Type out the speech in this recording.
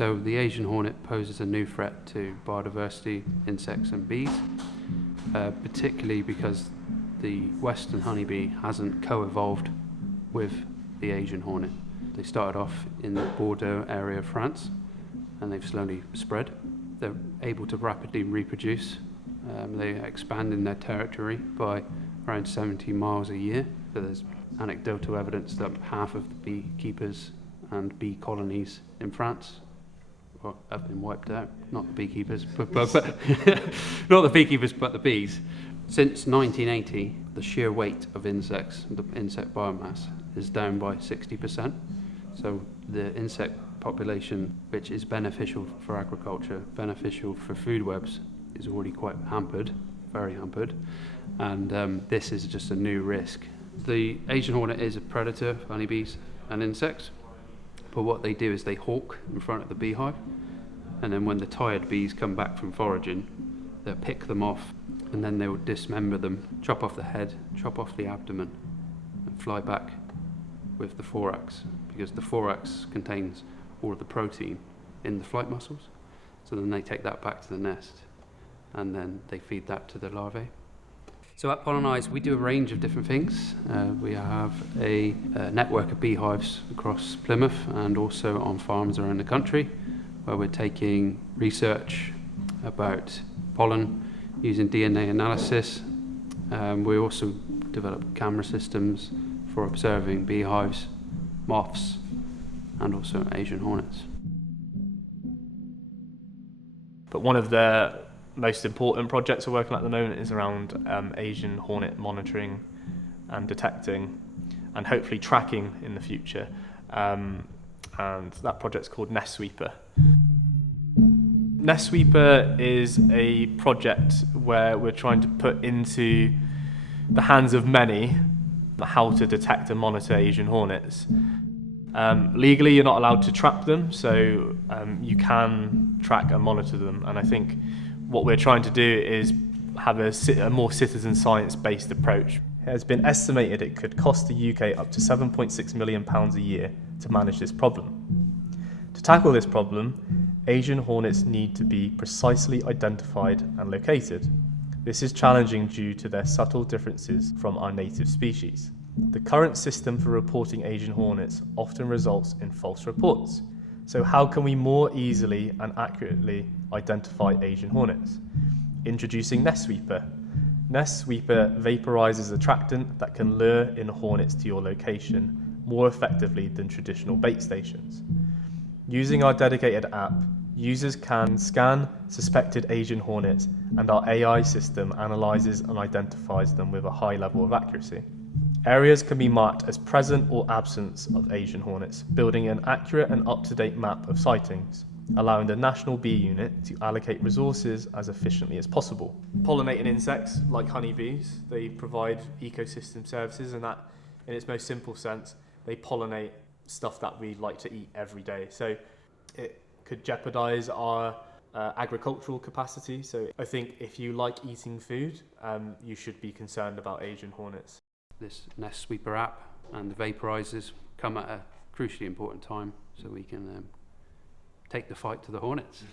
So the Asian hornet poses a new threat to biodiversity, insects and bees, particularly because the western honeybee hasn't co-evolved with the Asian hornet. They started off in the Bordeaux area of France and they've slowly spread. They're able to rapidly reproduce. They're expanding their territory by around 70 miles a year. So there's anecdotal evidence that half of the beekeepers and bee colonies in France have been wiped out. Not the beekeepers, but not the beekeepers, but the bees. Since 1980, the sheer weight of insects, the insect biomass, is down by 60%. So the insect population, which is beneficial for agriculture, beneficial for food webs, is already quite hampered, very hampered. And this is just a new risk. The Asian hornet is a predator of honeybees and insects, but what they do is they hawk in front of the beehive, and then when the tired bees come back from foraging, they'll pick them off, and then they will dismember them, chop off the head, chop off the abdomen, and fly back with the thorax, because the thorax contains all of the protein in the flight muscles. So then they take that back to the nest, and then they feed that to the larvae. So at Pollenize, we do a range of different things. We have a network of beehives across Plymouth and also on farms around the country, where we're taking research about pollen using DNA analysis. We also develop camera systems for observing beehives, moths, and also Asian hornets. But one of the most important projects we're working on at the moment is around Asian hornet monitoring and detecting and hopefully tracking in the future. And that project's called Nest Sweeper. Nest Sweeper is a project where we're trying to put into the hands of many how to detect and monitor Asian hornets. Legally, you're not allowed to trap them, so you track and monitor them. And I think what we're trying to do is have a more citizen science-based approach. It has been estimated it could cost the UK up to £7.6 million a year to manage this problem. To tackle this problem, Asian hornets need to be precisely identified and located. This is challenging due to their subtle differences from our native species. The current system for reporting Asian hornets often results in false reports. So how can we more easily and accurately identify Asian hornets? Introducing Nest Sweeper. Nest Sweeper vaporizes attractant that can lure in hornets to your location more effectively than traditional bait stations. Using our dedicated app, users can scan suspected Asian hornets, and our AI system analyzes and identifies them with a high level of accuracy. Areas can be marked as present or absence of Asian hornets, building an accurate and up-to-date map of sightings, allowing the National Bee Unit to allocate resources as efficiently as possible. Pollinating insects, like honeybees, they provide ecosystem services, and that, in its most simple sense, they pollinate stuff that we like to eat every day. So it could jeopardize our agricultural capacity. So I think if you like eating food, you should be concerned about Asian hornets. This Nest Sweeper app and the vaporizers come at a crucially important time, so we can take the fight to the hornets.